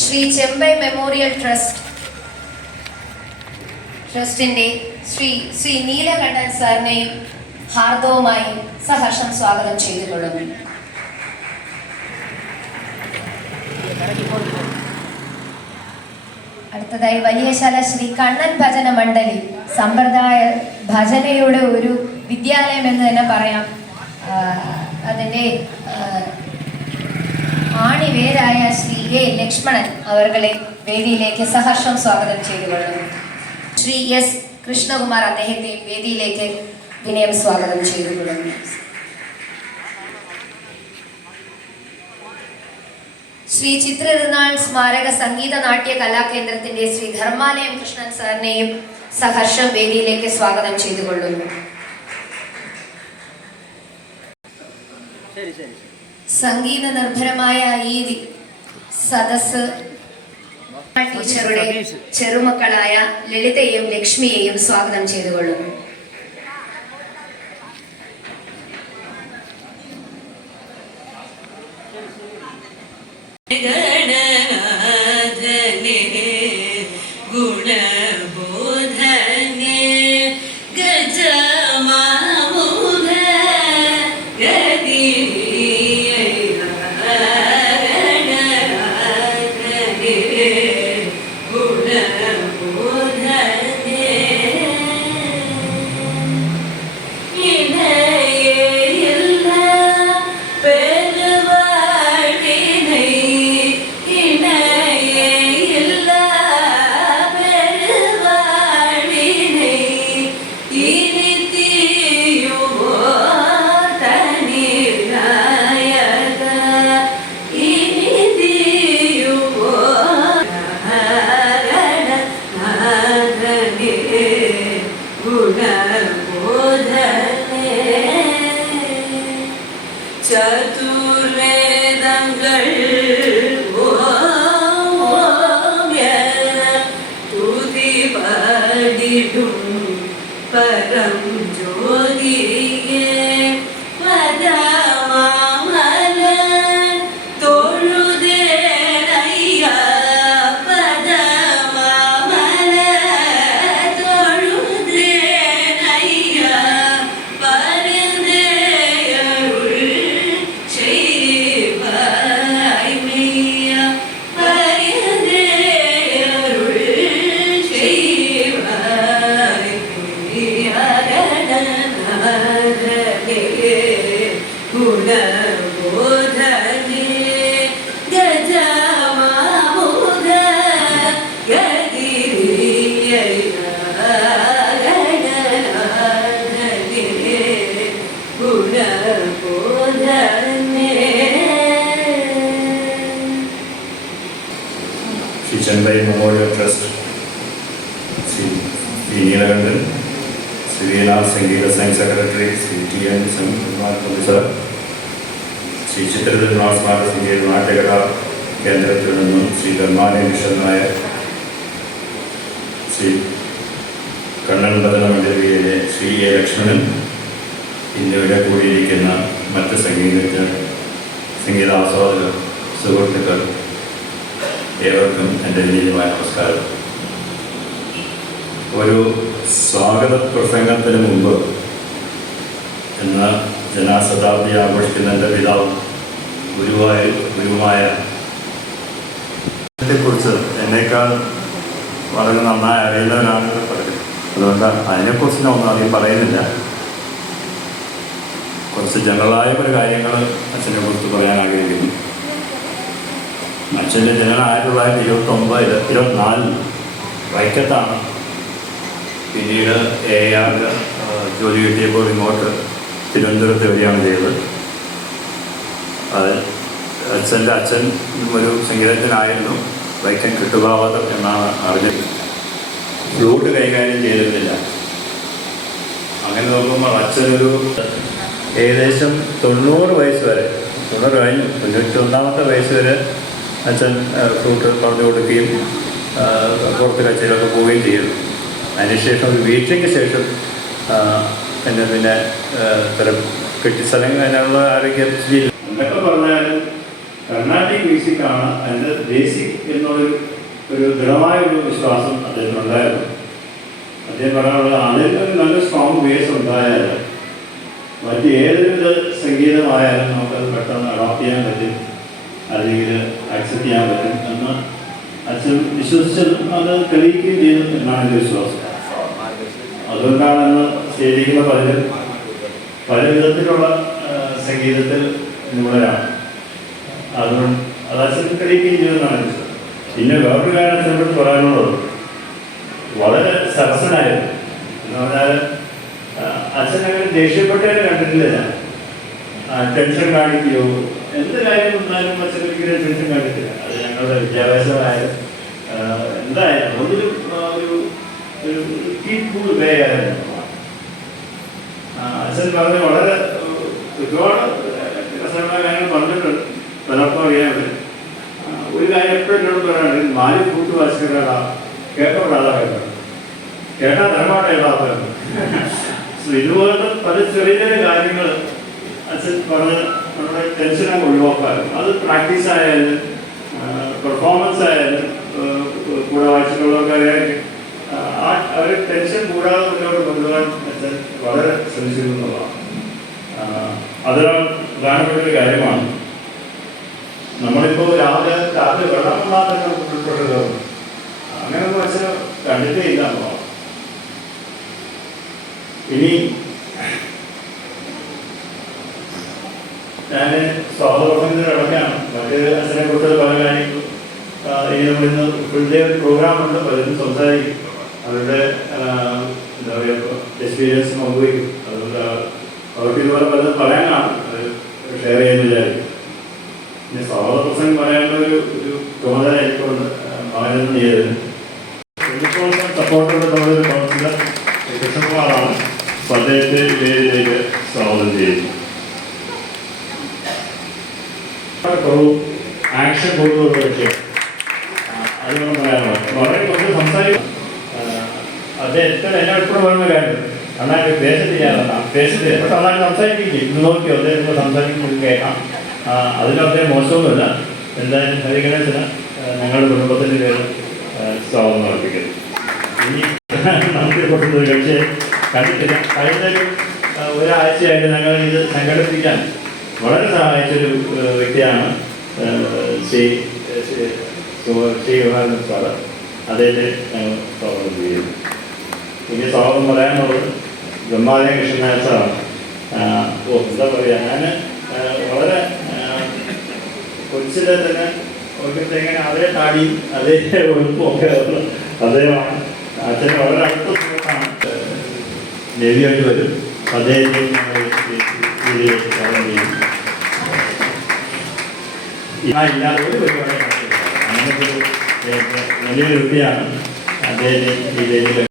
Shri Chembai memorial ട്രസ്റ്റിന്റെ ശ്രീ നീലകണ്ഠൻ സാറിനെയും ഹാർദവുമായി സഹർഷം സ്വാഗതം ചെയ്തുകൊള്ളുന്നു. അടുത്തതായി വലിയശാല ശ്രീ കണ്ണൻ ഭജന മണ്ഡലി, സമ്പ്രദായ ഭജനയുടെ ഒരു വിദ്യാലയം എന്ന് തന്നെ പറയാം. അതിൻ്റെ ആണിവേരായ ശ്രീ എ ലക്ഷ്മണൻ അവർകളെ വേദിയിലേക്ക് സഹർഷം സ്വാഗതം ചെയ്തുകൊള്ളുന്നു. ശ്രീ എസ് കൃഷ്ണകുമാർ അദ്ദേഹത്തെ വേദിയിലേക്ക് വിനയം സ്വാഗതം ചെയ്തുകൊള്ളുന്നു. ശ്രീ ചിത്രതിരുനാൾ സ്മാരക സംഗീത നാട്യ കലാകേന്ദ്രത്തിന്റെ ശ്രീ ധർമാലയം കൃഷ്ണൻ സാറിനെയും സഹർഷം വേദിയിലേക്ക് സ്വാഗതം ചെയ്തുകൊള്ളുന്നു. സംഗീത നിർഭരമായ ഈ സദസ് ടീച്ചറുടെ ചെറുമക്കളായ ലളിതയെയും ലക്ഷ്മിയെയും സ്വാഗതം ചെയ്തുകൊള്ളുന്നു. परम ज्योतिये पदमामल तोळुदेनय्य पदमामल तोळुदेनय्य परदेयरुळ ചെയ്വായ്മയ്യ परदेयरुळ गुणबोधने गजमामुद गदिरियगणनाथने गुणबोधने. Shri Chennai memorial trust Shri Neelakantan, Shri Veena Sangeet Sangh secretary Shri T N. Sir, Shri Chithirathirunal സ്മാരക സംഗീത നാട്യകലാ കേന്ദ്രത്തിൽ നിന്നും ശ്രീ ധർമാലയം കൃഷ്ണൻ നായർ, ശ്രീ കണ്ണൻ ഭജന മണ്ഡലിയിലെ ശ്രീ എ ലക്ഷ്മണൻ എന്നിവരെ കൂടിയിരിക്കുന്ന മറ്റ് സംഗീതാസ്വാദക സുഹൃത്തുക്കൾ ഏവർക്കും എൻ്റെ വിനീതമായ നമസ്കാരം. ഒരു സ്വാഗത പ്രസംഗത്തിന് മുമ്പ് ഇന്ന് ജനശതാബ്ദി ആഘോഷിക്കുന്ന എൻ്റെ പിതാവും ഗുരുവുമായ കുറിച്ച് എന്നേക്കാൾ വളരെ നന്നായി അറിയുന്നവനാണ് പറയുന്നത്. അതുകൊണ്ട് അതിനെക്കുറിച്ച് ഞാൻ ഒന്നും അധികം പറയുന്നില്ല. കുറച്ച് ജനറലായ ഒരു കാര്യങ്ങൾ അച്ഛനെ കുറിച്ച് പറയാൻ ആഗ്രഹിക്കുന്നു. അച്ഛൻ്റെ ജനനം 1924 വൈക്കത്താണ്. പിന്നീട് AR ജോലി കിട്ടിയപ്പോൾ ഇങ്ങോട്ട് തിരുവനന്തപുരത്ത് വരികയാണ് ചെയ്തത്. അത് അച്ഛൻ്റെ അച്ഛൻ ഒരു സംഗീതജ്ഞനായിരുന്നു. വൈക്കം കിട്ടുഭാവതം എന്നാണ് അറിഞ്ഞത്. ഫ്ലൂട്ട് കൈകാര്യം ചെയ്തിരുന്നില്ല. അങ്ങനെ നോക്കുമ്പോൾ അച്ഛനൊരു ഏകദേശം 90 വയസ്സ് വരെ, 90 കഴിഞ്ഞു, 91ാമത്തെ വയസ്സ് വരെ അച്ഛൻ ഫ്ലൂട്ട് പറഞ്ഞു കൊടുക്കുകയും പുറത്ത് കച്ചേരിയൊക്കെ പോവുകയും ചെയ്തു. അതിനുശേഷം ഒരു വീഴ്ചയ്ക്ക് ശേഷം പിന്നെ തരം കെട്ടിസ്ഥലങ്ങൾ അതിനുള്ള ആരോഗ്യ എന്തൊക്കെ പറഞ്ഞാലും കർണാട്ടിക് മ്യൂസിക് ആണ്. അതിൻ്റെ ബേസിക് എന്നുള്ളൊരു ദൃഢമായ ഒരു വിശ്വാസം അദ്ദേഹത്തിനുണ്ടായിരുന്നു. അദ്ദേഹം പറയാനുള്ളത് അതിൽ ഒരു നല്ല സ്ട്രോങ് ബേസ് ഉണ്ടായാൽ മറ്റ് ഏതൊരു സംഗീതമായാലും നമുക്കത് പെട്ടെന്ന് അഡോപ്റ്റ് ചെയ്യാൻ പറ്റും, അല്ലെങ്കിൽ ആക്സെപ്റ്റ് ചെയ്യാൻ പറ്റും എന്ന് അച്ഛൻ വിശ്വസിച്ചതും അത് തെളിയിക്കുകയും ചെയ്തു എന്നാണ് എൻ്റെ വിശ്വാസം. അതുകൊണ്ടാണ് ഇന്ന് സ്റ്റേജിലുള്ള പലരും പല വിധത്തിലുള്ള സംഗീതത്തിൽ നിപുണരാണ്. അതുകൊണ്ട് അത് അച്ഛൻ തെളിയിക്കുകയും ചെയ്തെന്നാണ് വിശ്വാസം. പിന്നെ വേറൊരു കാര്യം അച്ഛനോട് പറയാനുള്ളത്, വളരെ സരസനായിരുന്നു എന്ന് പറഞ്ഞാൽ അച്ഛൻ അങ്ങനെ ദേഷ്യപ്പെട്ടതിനെ കണ്ടിട്ടില്ല ഞാൻ. ടെൻഷൻ കാണിക്കുകയോ എന്ത് കാര്യം വന്നാലും അച്ഛൻ ഒരിക്കലും ടെൻഷൻ കാണിക്കില്ല. അത് ഞങ്ങളുടെ വിദ്യാഭ്യാസമായാലും എന്തായാലും ഒരു ഒരു പീസ്ഫുൾ വേ ആയിരുന്നു. അച്ഛൻ പറഞ്ഞ് വളരെ ഒരുപാട് രസകരമായ കാര്യങ്ങൾ പറഞ്ഞിട്ടുണ്ട്. പലർക്കും അറിയാതെ ഒരു കാര്യം എപ്പോഴും എന്നോട് പറയാനുണ്ട്, 4 കൂട്ട് വാശിക്കാരാ കേട്ടോടാതാ കേട്ടാ തരമാട്ടേടാത്ത ഇതുപോലത്തെ പല ചെറിയ ചെറിയ കാര്യങ്ങൾ അച്ഛൻ പറഞ്ഞ് നമ്മുടെ ടെൻഷനൊക്കെ ഒഴിവാക്കാറുണ്ട്. അത് പ്രാക്ടീസ് ആയാലും പെർഫോമൻസ് ആയാലും കൂടെ വായിച്ചിട്ടുള്ളവർക്ക് അറിയാൻ അവർ ടെൻഷൻ കൂടാതെ മുന്നോട്ട് കൊണ്ടുപോകാൻ അച്ഛൻ വളരെ ശ്രമിച്ചിരുന്നതാണ്. അതൊരു പ്രധാനപ്പെട്ടൊരു കാര്യമാണ്. നമ്മളിപ്പോൾ രാത്രി വെള്ളം കൊണ്ടാൽ തന്നെ ഉൾപ്പെട്ടത് അങ്ങനെയൊന്നും അച്ഛന് കണ്ടിട്ടേ ഇല്ല. ഇനി ഞാൻ സ്വാതന്ത്ര്യത്തിന് ഇടയ്ക്കാണ് മറ്റ് അച്ഛനെ കുറിച്ച് പല കാര്യങ്ങളും ഇനി നമ്മളിന്ന് ഇപ്പോഴത്തെ ഒരു പ്രോഗ്രാമുണ്ട്, പലരും സംസാരിക്കും, അവരുടെ എന്താ പറയുക എക്സ്പീരിയൻസ് പങ്കുവയ്ക്കും. അതുകൊണ്ട് അവർക്ക് ഇതുപോലെ പലതും പറയാനാണ് അത് ഷെയർ ചെയ്യുന്ന വിചാരിക്കും. പിന്നെ സ്വാഗത പ്രസംഗം പറയാനുള്ള ഒരു ചുമതല എനിക്കൊണ്ട് മകനെന്ന് ചെയ്തത് സപ്പോർട്ടുള്ള നമ്മളൊരു കൗൺസിലർ കൃഷ്ണകുമാറാണ്. അപ്പോൾ അദ്ദേഹത്തെ വേദിയിലേക്ക് സ്വാഗതം ചെയ്യുന്നു. ആക്ഷൻ കൂടുതലുള്ള വിഷയം അതുകൊണ്ട് പറയാനുള്ളത് വളരെ കുറച്ച് സംസാരിക്കും. അദ്ദേഹത്തിന് എന്നെ എപ്പോഴും പറയുന്ന കാര്യം നന്നായിട്ട് പേശത്ത് ചെയ്യാറുണ്ട്. പേശത്ത് പക്ഷെ നന്നായിട്ട് സംസാരിക്കുകയും ഇന്ന് നോക്കിയോ അദ്ദേഹം സംസാരിക്കുന്നത് കേൾക്കാം. അതിലും അദ്ദേഹം മോശമൊന്നുമില്ല. എന്തായാലും ഹരിഗണേശന് ഞങ്ങളുടെ കുടുംബത്തിൻ്റെ പേര് സ്വാഗതം അർപ്പിക്കുന്നു. ഇനി നമുക്ക് കൊടുക്കുന്നത് പക്ഷേ കണ്ടിട്ടില്ല. കഴിഞ്ഞൊരു ഒരാഴ്ചയായിട്ട് ഞങ്ങൾ ഇത് സംഘടിപ്പിക്കാൻ വളരെ സഹായിച്ചൊരു വ്യക്തിയാണ് ശ്രീ യുഹാനന്ദ സാറ്. അദ്ദേഹത്തെ ഞങ്ങൾ സ്വാഗതം ചെയ്യുന്നു. എനിക്ക് സ്വാഗതം പറയാനുള്ളത് ബ്രഹ്മാലയ കൃഷ്ണനായ സാറാണ്. എന്താ പറയുക, ഞാൻ വളരെ കൊച്ചിലെ തന്നെ ഓർക്കിങ്ങനെ അതേ താടിയും അതേ ഒഴുപ്പും ഒക്കെ അദ്ദേഹമാണ്. അച്ഛന് വളരെ അടുത്ത സുഹൃത്താണ്. നേവിയായിട്ട് വരും. അദ്ദേഹത്തെ ഇല്ലാതെ ഒരു പരിപാടി അങ്ങനത്തെ വലിയൊരു വ്യക്തിയാണ് അദ്ദേഹത്തെ ഈ വേദിയിൽ